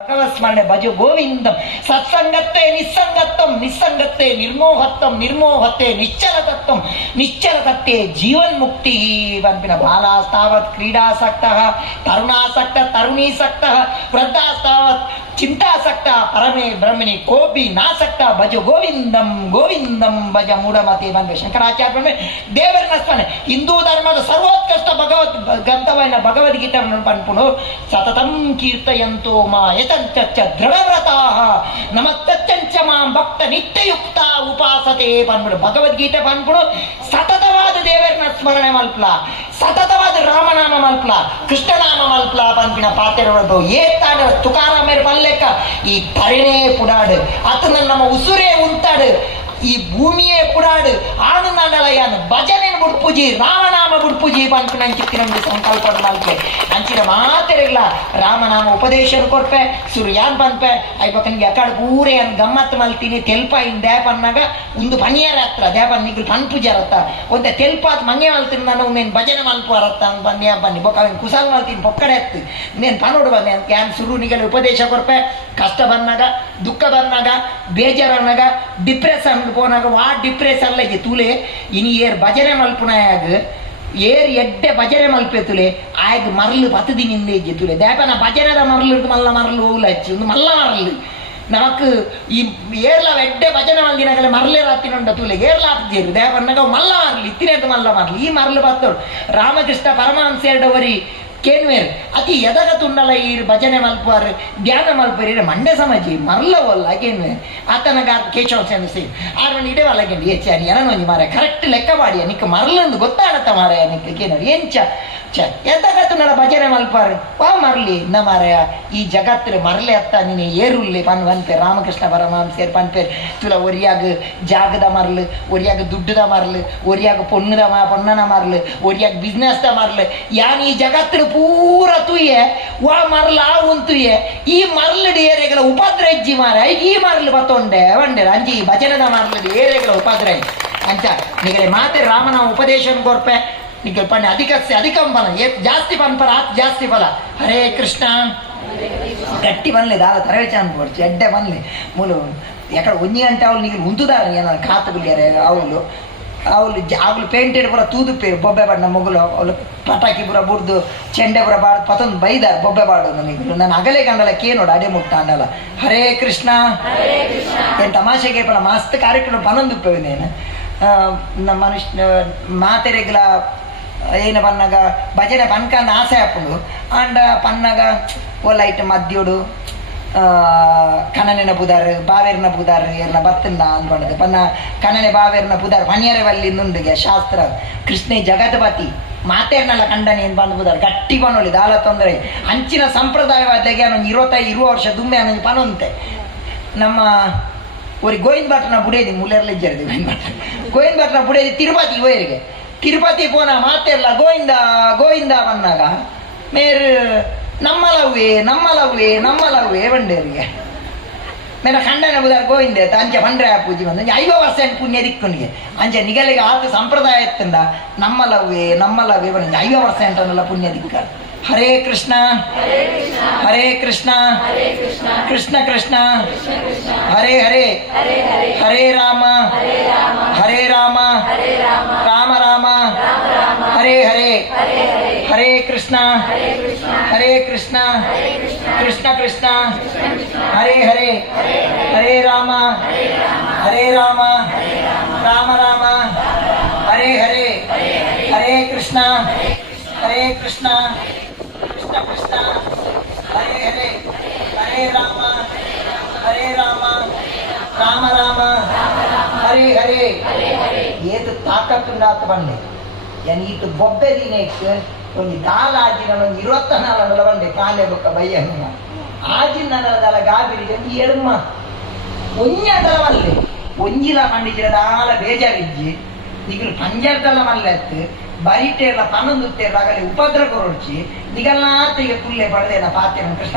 ಭಗವತ್ಸ್ಮರಣೆ ಭಜು ಗೋವಿಂದಂ. ಸತ್ಸಂಗತ್ತೆ ನಿಸ್ಸಂಗತ್ವಂ, ನಿಸ್ಸಂಗತ್ತೆ ನಿರ್ಮೋಹತ್ವಂ, ನಿರ್ಮೋಹತ್ತೆ ನಿಶ್ಚಲತತ್ವಂ, ನಿಶ್ಚಲತತ್ತೆ ಜೀವನ್ಮುಕ್ತಿ. ಪಂಪಿನ ಬಾಲಾಸ್ತಾವತ್ ಕ್ರೀಡಾಸಕ್ತಃ, ತರುಣಾಸಕ್ತ ತರುಣೀಸಕ್ತಃ, ವೃದ್ಧಾಸ್ತಾವತ್ ಚಿಂತಾಸಕ್ತ, ಪರಮೇ ಬ್ರಹ್ಮಣಿ ಕೋಪಿ ನಾಸಕ್ತ, ಭಜು ಗೋವಿಂದಂ ಗೋವಿಂದಂ ಭಜ ಮೂಢಮತಿ. ಬಂದ್ರೆ ಶಂಕರಾಚಾರ್ಯ ದೇವರನ್ನ ಸ್ಮರಣೆ. ಹಿಂದೂ ಧರ್ಮದ ಸರ್ವೋತ್ಕೃಷ್ಟ ಭಗವದ್ ಗ್ರಂಥವನ್ನ ಭಗವದ್ಗೀತೆಯನ್ನು ಪನ್ಪುಣು ಸತತಂ ಕೀರ್ತಯಂತೋ ಮಾ ಯತಂಚ ದೃಢವ್ರತಾಃ ನಮಸ್ತಚ್ಚಂಚ ಮಾಂ ಭಕ್ತ ನಿತ್ಯಯುಕ್ತ ಉಪಾಸತೆ ಪನ್ಪುಡು. ಭಗವದ್ಗೀತೆ ಪನ್ಪುಡು ಸತತವಾದ ದೇವರನ್ನ ಸ್ಮರಣೆ ಮಲ್ಪಲ, ಸತತವಾದ ರಾಮನಾಮ ಮಲ್ಪಲ, ಕೃಷ್ಣನಾಮ ಮಲ್ಪಲ ಪನ್ಪಿನ ಪಾತೆರವರದು ಏತಾಡು ತುಕಾರಾಮೇರ್ ಪನ್ಲೆಕ್ಕ ಈ ಪರಿಣೇ ಪುಡಾಡು ಅತನ ನಮ್ಮ ಉಸುರೇ ಉಂಟಾಡು, ಈ ಭೂಮಿಯೇ ಪುಡಾಡು ಆನಂದಲಯಾನ ಭಜನೆ ಬುಡ್ಪುಜಿ ರಾಮನಾಮ ಬುಡ್ಪುಜಿ ಪಂಪಿನ ಅಂಚಿತ್ತಿನ ಸಂಕಲ್ಪ ಮಲ್ಪೆ ಅಂಚಿನ ಮಾತೆರೆಗ್ಲ ರಾಮನಾಮ ಉಪದೇಶ ಕೊಡ್ಪೆ ಸುರ್ಯಾನ್ ಪನ್ಪೆ ಐಪಕ್ಕನಿಗೆ ಅಕಾಡ್ ಪೂರೆ ಅನ್ ಗಮ್ಮತ್ ಮಲ್ತೀನಿ ತೆಲ್ಪ ಇನ್ ದೇಪನ್ನಾಗ ಒಂದು ಪನಿಯರ ಹತ್ರ ದೇಪನ್ ನಿಗ್ಲು ಪನ್ಪುಜರತ್ತ ಒಂದೆ ತೆಲ್ಪಾತ್ ಮಂಗೆ ಮಲ್ತೀನಿ ನಾನು ನೇನು ಭಜನೆ ಮಲ್ಪ ಅರತ್ತ ಅಂತ ಬನ್ನಿ ಬನ್ನಿ ಬೊಕ್ಕ ಅವನ್ ಕುಸಲ್ ಮಲ್ತೀನಿ ಪೊಕ್ಕಡೆ ಎತ್ತು ನೇನು ಪನೋಡು ಬನ್ನಿ ಅಂತ ಯಾನ್ ಸುರು ನಿಗಲು ಉಪದೇಶ ಕೊಡ್ಪೆ. ಕಷ್ಟ ಬಂದಾಗ ದುಃಖ ಬಂದಾಗ ಬೇಜಾರ್ ಅನ್ನಗ ಡಿಪ್ರೆಷನ್ போனாக வா டிப்ரெஷன்ல ತುಲೆ ಇನಿ ಏರ್ ಭಜನೆ ಮಲ್ಪುನಾಯಾಗ ಏರ್ ಎಡ್ಡೆ ಭಜನೆ ಮಲ್ಪೆತುಲೆ ಆಯ್ಗ ಮರಳು 10 ದಿನಿಂದ ತುಲೆ ದೇಪನ ಭಜನೆದ ಮರಳು ಮಲ್ಲ ಮರಳು ಹೋಗ್ಲ ಹಚ್ಚಿ ಒಂದು ಮಲ್ಲ ಮರಳು ನಮಕ್ ಈ ಏರ್ಲ ಎಡ್ಡೆ ಭಜನೆ ಮಲ್ದಿನಾಗಲೇ ಮರಳೇ ರಾತಿನುಂಡ ತುಲೆ ಏರ್ಲ ಹಾಕ್ತಿರು ದೇಪನ್ನಾಗ ಮಲ್ಲ ಮರಳು ಇತ್ತಿನ ಮಲ್ಲ ಮರಳು ಈ ಮರಳು ಬತ್ತೋಡು ರಾಮಕೃಷ್ಣ ಪರಮಹಂಸ ಎರಡವರಿ ಕೇನ್ವೇರ್ ಅತಿ ಎದಗ ತುಂಡಲ ಈ ಭಜನೆ ಮಲ್ಪಾರು ಧ್ಯಾನ ಮಲ್ಪರಿ ಮಂಡ್ಯ ಸಮಾಜಿ ಮರಲವಲ್ಲ ಕೇನ್ವೇರ್ ಆತನಗ ಕೇಶವ ಚಂದ್ರ ಸಿಂಗ್ ಆರನ್ನು ಇಡೇ ಅಲ್ಲಗೆಂಡು ಹೆಚ್ಚಾನಿ ಏನೊಂದು ಮಾರ ಕರೆಕ್ಟ್ ಲೆಕ್ಕ ಮಾಡಿ ನಿಕ್ಕ ಮರಲಂದು ಗೊತ್ತಾಡತ್ತ ಮಾರ ನಿಕ್ಕ ಕೇನರ್ ಎಂಚ ಎದಗ ತುಂಡಲ ಭಜನೆ ಮಲ್ಪಾರು ವಾ ಮರಲಿ ಇಂದ ಮಾರಾಯ ಈ ಜಗತ್ತಿನ ಮರಲೆ ಅತ್ತ ನೀನು ಏರುಲ್ಲಿ ಪನ್ ಪನ್ಪೇರ್ ರಾಮಕೃಷ್ಣ ಪರಮಹಂಸೇರ್ ಪನ್ಪೇರ್ ತುಲ ಒರಿಯಾಗ ಜಾಗದ ಮರಲು ಒರಿಯಾಗ ದುಡ್ಡದ ಮರಲು ಒರಿಯಾಗ ಪೊನ್ನನ ಮರಲು ಒರಿಯಾಗ ಬಿಸ್ನೆಸ್ ದ ಮರಲು ಯಾನ್ ಈ ಜಗತ್ತಿನ ಪೂರ ತುಯ್ಯೆ ವಾ ಮರಲ ಉಂತುಯ್ಯೆ ಈ ಮರಳು ಏರೆಗಳ ಉಪದ್ರಜ್ಜಿ ಮಾರ ಈ ಮರಳು ಬತ್ತೊಂಡೆ ಒಂಡೆ ಅಂಜಿ ಭಜನದ ಮರಳು ಏರೆಗಳ ಉಪದ್ರ ಅಂಚ ನಿಗಲೆ ಮಾತೆ ರಾಮನ ಉಪದೇಶ ಕೊರ್ಪೆ ನಿಗಲ್ ಪಣ್ಣೆ ಅಧಿಕಂ ಫಲ ಜಾಸ್ತಿ ಪನ್ಪರ ಆತ್ ಜಾಸ್ತಿ ಫಲ. ಹರೇ ಕೃಷ್ಣ ಗಟ್ಟಿ ಬನ್ಲೆ ದಾದ ತರವೇಚ ಅನ್ಕೊಡ್ಚಿ ಎಡ್ಡೆ ಬನ್ಲೆ ಮೂಲು ಯಾಕಡೆ 1 ಗಂಟೆ ಅವಳು ನಿಗಲ್ ಉಂತುದಾರ ಏನ ಕಾತು ಬಿಲ್ಯಾರೆ ಅವಳು ಪೇಂಟೆಡ್ ಪುರ ತೂದು ಪೇರು ಬೊಬ್ಬೆ ಬಾಡ್ ನಮ್ಮ ಮಗಳು ಅವಳು ಪಟಾಕಿ ಪುರ ಬುಡ್ದು ಚೆಂಡೆ ಪುರ ಬಾಡ್ ಪತೊಂದು ಬೈದಾರ ಬೊಬ್ಬೆ ಬಾಡು ನನಗೆ ನಾನು ಅಗಲೇ ಕಂಡಲ್ಲ ಕೇನೋಡು ಅಡೆ ಮುಟ್ಟ ಅನ್ನಲ್ಲ. ಹರೇ ಕೃಷ್ಣ ಏನು ತಮಾಷೆಗೆ ಪಲ ಮಸ್ತ್ ಕಾರ್ಯಕ್ರಮ ಪನೊಂದುಪ್ಪೇನೇನು ನಮ್ಮ ಮನುಷ್ಯ ಮಾತೆರೆಗ್ಲ ಏನು ಪನ್ನಾಗ ಭಜನೆ ಪನ್ಕಂದ ಆಸೆ ಹಾಕೊಂಡು ಅಂಡ ಪನ್ನಾಗ ಒಲೈಟ್ ಮದ್ಯೋಡು ಕನನೆನ ಪುದಾರ್ ಬಾವೇರ್ನ ಪುದಾರ್ ಎಲ್ಲ ಬತ್ತಂದ ಅಂದ್ಕೊಂಡದು ಪನ್ನ ಕನನೆ ಬಾವೇರ್ನ ಪುದಾರ್ ಪನ್ಯರೆ ಬಲ್ಲಿ ನುಂಡಿಗೆ ಶಾಸ್ತ್ರ ಕೃಷ್ಣ ಜಗತ್ಪತಿ ಮಾತೇರ್ನೆಲ್ಲ ಕಂಡನೆ ಏನು ಬಂದು ಪುದಾರ್ ಗಟ್ಟಿ ಪನೊಳಿ ದಾಲ ತೊಂದರೆ ಅಂಚಿನ ಸಂಪ್ರದಾಯವಾದಾಗೆ ಅವನು 20 ವರ್ಷ ದುಮ್ಮೆ ಅನ್ನೋ ಪನೊಂತೆ ನಮ್ಮ ஒரு கோவிந்த் பட்டனை புடேதி முள்ளேரில் இಜ್ಜರದು கோவிந்த் பட்டனை புடேதி ತಿರುಪತಿ ಹೋಯರಿಗೆ ತಿರುಪತಿ ಪೋನ ಮಾತೆಲ್ಲ ಗೋವಿಂದ ಗೋವಿಂದ ಬಂದಾಗ ಮೇರು ನಮ್ಮಲವ್ವೇ ಬಂಡೇರಿಗೆ ಮೇರ ಖಂಡನೆ ಬುದಾರ ಗೋವಿಂದ ಅಂಚ ಬಂಡ್ರೆ ಪೂಜೆ ಬಂದ 50% ಪುಣ್ಯ ದಿಕ್ಕುನಿಗೆ ಅಂಚ ನಿಗಲಿಗೆ ಆತ ಸಂಪ್ರದಾಯ ಎತ್ತಂದ ನಮ್ಮಲವ್ವೇ ಬಂದ 50% ಅನ್ನಲ್ಲ ಪುಣ್ಯ ದಿಕ್ಕ. ಹರೇ ಕೃಷ್ಣ ಹರೇ ಕೃಷ್ಣ ಕೃಷ್ಣ ಕೃಷ್ಣ ಹರೇ ಹರೇ ಹರೇ ರಾಮ ಹರೇ ರಾಮ ರಾಮ ರಾಮ ಹರೇ ಹರೇ ಹರೇ ಕೃಷ್ಣ ಹರೇ ಕೃಷ್ಣ ಕೃಷ್ಣ ಕೃಷ್ಣ ಹರೇ ಹರೇ ಹರೇ ರಾಮ ಹರೇ ರಾಮ ರಾಮ ರಾಮ ಹರೇ ಹರೇ ಹರೇ ಕೃಷ್ಣ ಹರೇ ಕೃಷ್ಣ ಕೃಷ್ಣ ಕೃಷ್ಣ ಹರೇ ಹರೇ ಹರೇ ರಾಮ ಹರೇ ರಾಮ ರಾಮ ರಾಮ ಹರೇ ಹರೇ ಏತು ತಾಕತ್ತುಂಡಾತ ಬನ್ನಿ ಯಾನ್ ಈತು ಬೊಬ್ಬೆ ದಿನಕ್ಕೆ ಒಂದು ದಾಲ ಆಜಿನ ಒಂದು 24 ಬಂಡೆ ಕಾಲೆ ಬೊಕ್ಕ ಬಯ್ಯಮ್ಮ ಆಜಿನ ನಡಲ ಗಾಬಿರಿಗೆ ಒಂದು ಎಡಮ್ಮ ಒಂಜಲ ಮಲ್ಲೆ ಒಂಜಿಲ ಮಂಡಿಜಿರ ದಾಲ ಬೇಜಾರಿಜ್ಜಿ ನಿಗಲು ಪಂಜಾರ್ತಲ್ಲ ಮಲ್ಲೆತ್ತು ಬರಿಟೇರ್ಲ ಪನ್ನೊಂದುತ್ತೇರ್ಲ ಆಗಲಿ ಉಪದ್ರ ಕೊರೊಡ್ಚಿ ನಿಗಲ್ನಾತಿಗೆ ಕುಲ್ಲೆ ಪಡೆದೇನ ಪಾತ್ಯನ ಕೃಷ್ಣ